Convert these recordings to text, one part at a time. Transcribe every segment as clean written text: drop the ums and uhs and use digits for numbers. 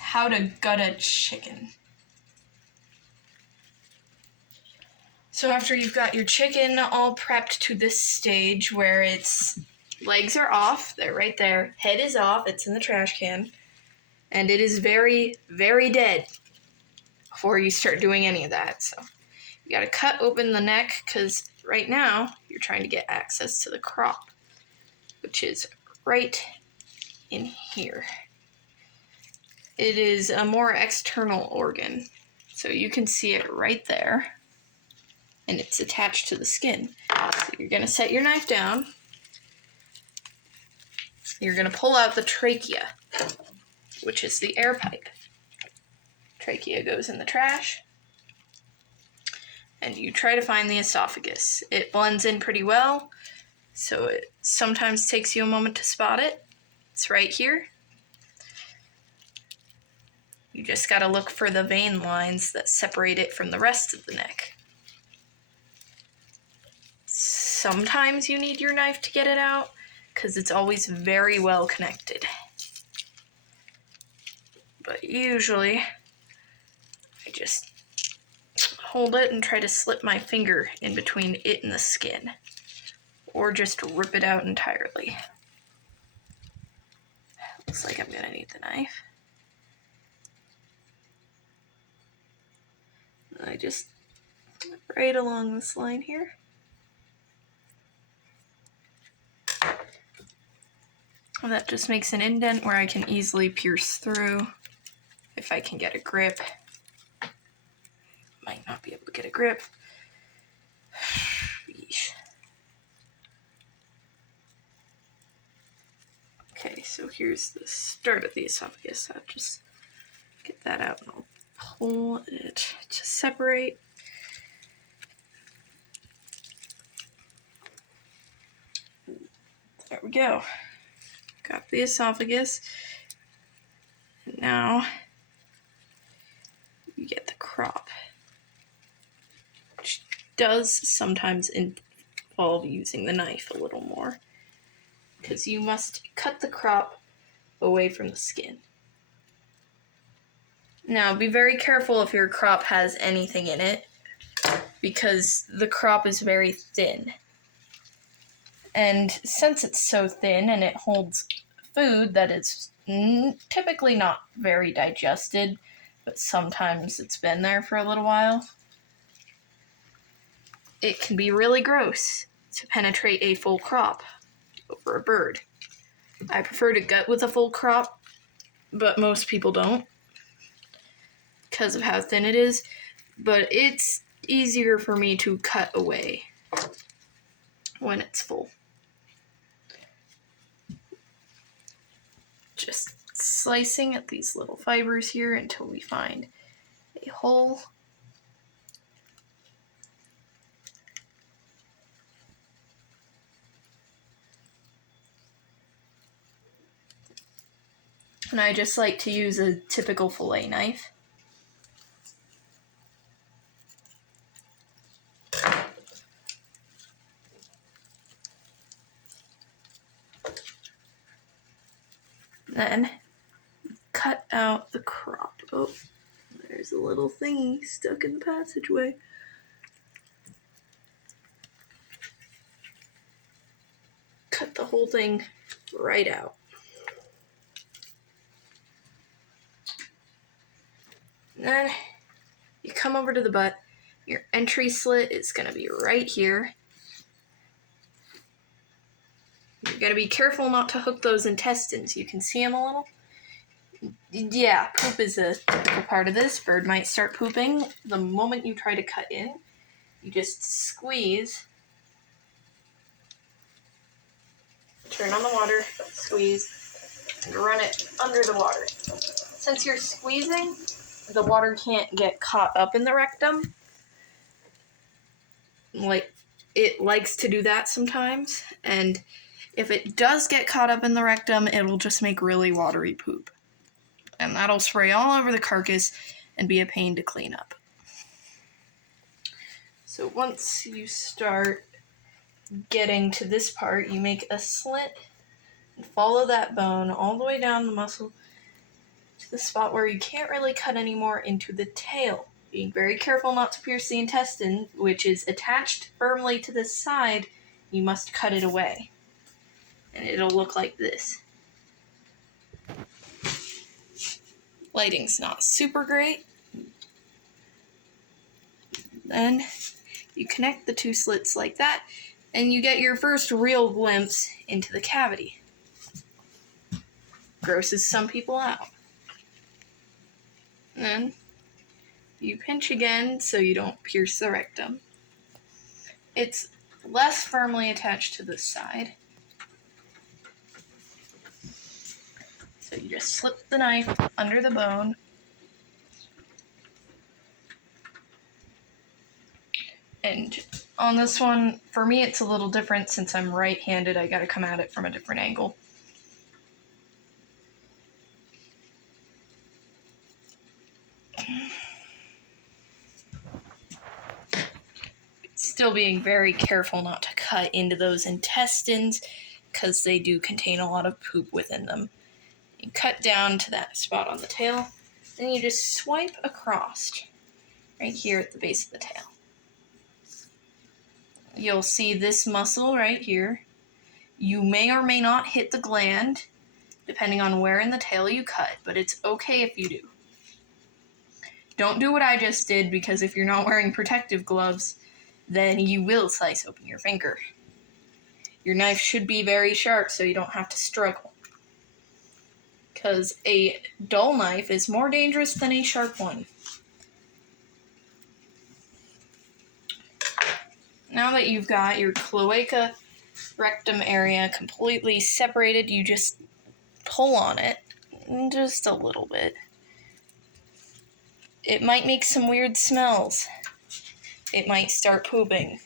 how to gut a chicken. So after you've got your chicken all prepped to this stage where its legs are off, they're right there, head is off, it's in the trash can, and it is very, very dead before you start doing any of that. So you gotta cut open the neck, because right now you're trying to get access to the crop, which is right in here. It is a more external organ, so you can see it right there, and it's attached to the skin. So you're going to set your knife down. You're going to pull out the trachea, which is the air pipe. Trachea goes in the trash, and you try to find the esophagus. It blends in pretty well, so it sometimes takes you a moment to spot it. It's right here. You just gotta look for the vein lines that separate it from the rest of the neck. Sometimes you need your knife to get it out, because it's always very well connected. But usually, I just hold it and try to slip my finger in between it and the skin, or just rip it out entirely. Looks like I'm gonna need the knife. I just right along this line here. And that just makes an indent where I can easily pierce through if I can get a grip. Might not be able to get a grip. Yeesh. Okay, so here's the start of the esophagus. I'll just get that out and I'll pull it to separate. There we go. Got the esophagus. And now you get the crop, which does sometimes involve using the knife a little more, because you must cut the crop away from the skin. Now, be very careful if your crop has anything in it, because the crop is very thin. And since it's so thin and it holds food that is typically not very digested, but sometimes it's been there for a little while, it can be really gross to penetrate a full crop over a bird. I prefer to gut with a full crop, but most people don't because of how thin it is, but it's easier for me to cut away when it's full. Just slicing at these little fibers here until we find a hole. And I just like to use a typical fillet knife. Then cut out the crop. Oh, there's a little thingy stuck in the passageway. Cut the whole thing right out. And then you come over to the butt. Your entry slit is going to be right here. You gotta be careful not to hook those intestines. You can see them a little. Yeah, poop is a typical part of this. Bird might start pooping the moment you try to cut in. You just squeeze. Turn on the water, squeeze, and run it under the water. Since you're squeezing, the water can't get caught up in the rectum. Like, it likes to do that sometimes, and if it does get caught up in the rectum, it'll just make really watery poop. And that'll spray all over the carcass and be a pain to clean up. So once you start getting to this part, you make a slit and follow that bone all the way down the muscle to the spot where you can't really cut anymore, into the tail. Being very careful not to pierce the intestine, which is attached firmly to the side, you must cut it away. And it'll look like this. Lighting's not super great. Then you connect the two slits like that, and you get your first real glimpse into the cavity. Grosses some people out. And then you pinch again so you don't pierce the rectum. It's less firmly attached to the side. So you just slip the knife under the bone. And on this one, for me it's a little different since I'm right-handed. I gotta come at it from a different angle. Still being very careful not to cut into those intestines because they do contain a lot of poop within them. You cut down to that spot on the tail, then you just swipe across right here at the base of the tail. You'll see this muscle right here. You may or may not hit the gland, depending on where in the tail you cut, but it's okay if you do. Don't do what I just did, because if you're not wearing protective gloves, then you will slice open your finger. Your knife should be very sharp so you don't have to struggle, because a dull knife is more dangerous than a sharp one. Now that you've got your cloaca rectum area completely separated, you just pull on it just a little bit. It might make some weird smells. It might start pooping.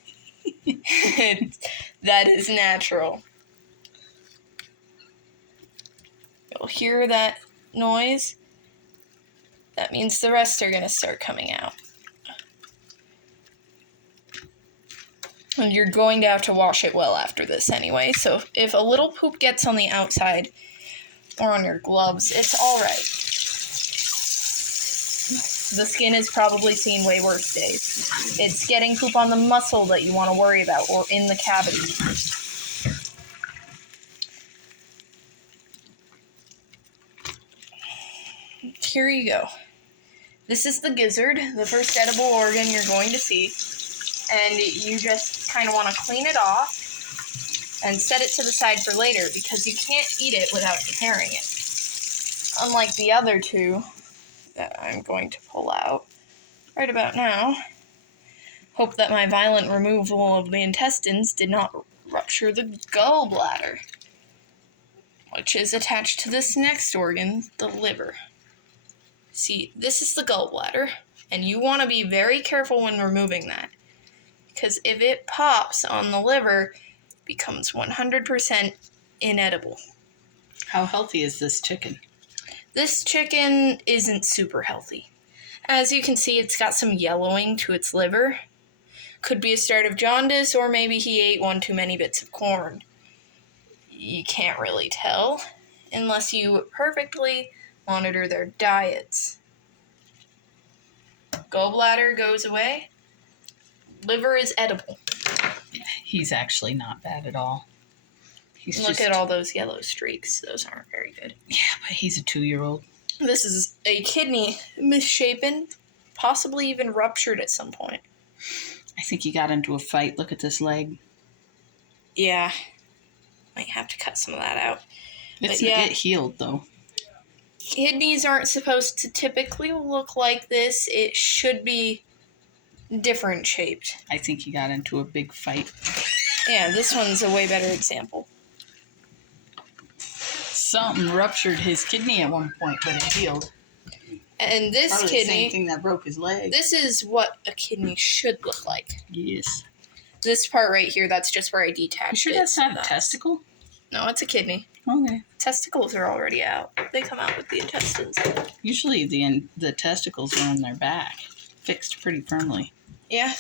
That is natural. You'll hear that noise. That means the rest are going to start coming out. And you're going to have to wash it well after this anyway, so if a little poop gets on the outside or on your gloves, it's alright. The skin has probably seen way worse days. It's getting poop on the muscle that you want to worry about, or in the cavity. Here you go. This is the gizzard, the first edible organ you're going to see. And you just kind of want to clean it off and set it to the side for later, because you can't eat it without tearing it. Unlike the other two that I'm going to pull out right about now. Hope that my violent removal of the intestines did not rupture the gallbladder, which is attached to this next organ, the liver. See, this is the gallbladder, and you want to be very careful when removing that, because if it pops on the liver, it becomes 100% inedible. How healthy is this chicken? This chicken isn't super healthy. As you can see, it's got some yellowing to its liver. Could be a start of jaundice, or maybe he ate one too many bits of corn. You can't really tell unless you perfectly monitor their diets. Gallbladder goes away. Liver is edible. He's actually not bad at all. Look at all those yellow streaks. Those aren't very good. Yeah, but he's a 2-year-old. This is a kidney misshapen, possibly even ruptured at some point. I think he got into a fight. Look at this leg. Yeah. Might have to cut some of that out. It healed, though. Kidneys aren't supposed to typically look like this. It should be different shaped. I think he got into a big fight. Yeah, this one's a way better example. Something ruptured his kidney at one point, but it healed. And this Probably kidney... the same thing that broke his leg. This is what a kidney should look like. Yes. This part right here, that's just where I detached You sure it. that's not a testicle? No, it's a kidney. Okay. Testicles are already out. They come out with the intestines. Usually the testicles are on their back, fixed pretty firmly. Yeah,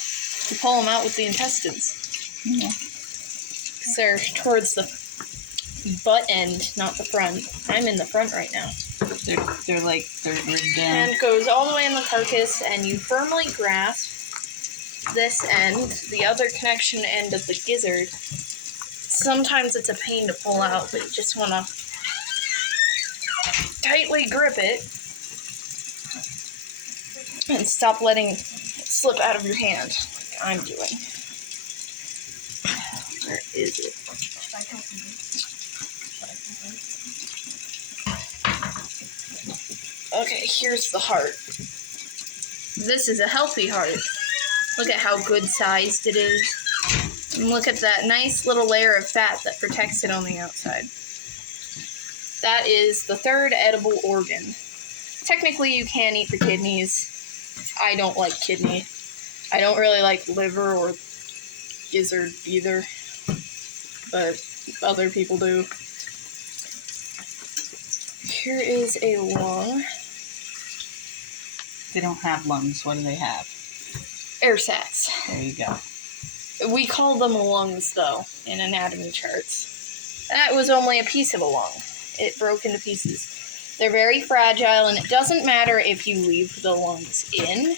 you pull them out with the intestines. Yeah. Because they're towards the butt end, not the front. I'm in the front right now. They're like they're rigged down. And goes all the way in the carcass, and you firmly grasp this end, the other connection end of the gizzard. Sometimes it's a pain to pull out, but you just want to tightly grip it and stop letting it slip out of your hand, like I'm doing. Where is it? Okay, here's the heart. This is a healthy heart. Look at how good sized it is. And look at that nice little layer of fat that protects it on the outside. That is the third edible organ. Technically, you can eat the kidneys. I don't like kidney. I don't really like liver or gizzard either, but other people do. Here is a lung. They don't have lungs. What do they have? Air sacs. There you go. We call them lungs, though, in anatomy charts. That was only a piece of a lung. It broke into pieces. They're very fragile, and it doesn't matter if you leave the lungs in